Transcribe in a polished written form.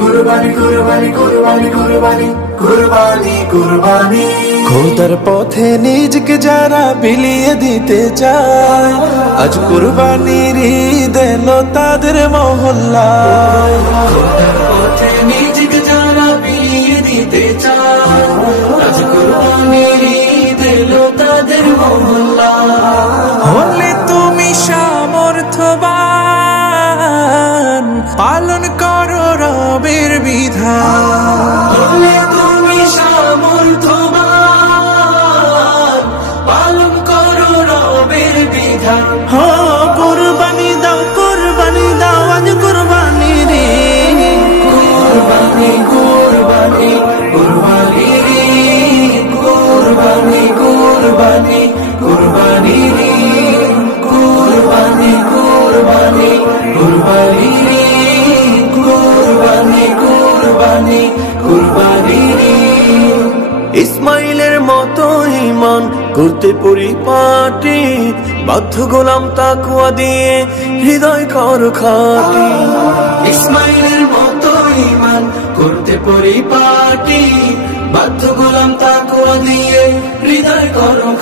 কুরবানি কুরবানি কুরবানি কুরবানি কুরবানি কুরবানি খোদার পথে নিজকে যারা বিলিয়ে দিতে চায় আজ কুরবানির ঈদ এলো তাদের মহল্লায়। খোদার পথে নিজকে যারা বিলিয়ে দিতে চায় আজ কুরবানির ঈদ এলো তাদের মহল্লায়। হলে তুমি সামর্থ্যবান পালন করো রবের বিধান। হলে তুমি সামর্থ্যবান পালন করো রবের বিধান। কুরবানি দাও আজ কুরবানি রে কুরবানি কুরবানি কুরবানি রে কুরবানি কুরবানি কুরবানি রে কুরবানি কুরবানি কুরবানি রে কুরবানি কুরবানি কুরবানি রে। ইসমাইলের মতো ঈমান করতে পরিপাটি বাধ্য গোলাম তাকওয়া দিয়ে হৃদয় কর খাঁটি। ইসমাইলের মতো ঈমান করতে পরিপাটি বাধ্য গোলাম তাকওয়া দিয়ে হৃদয় কর খাঁটি।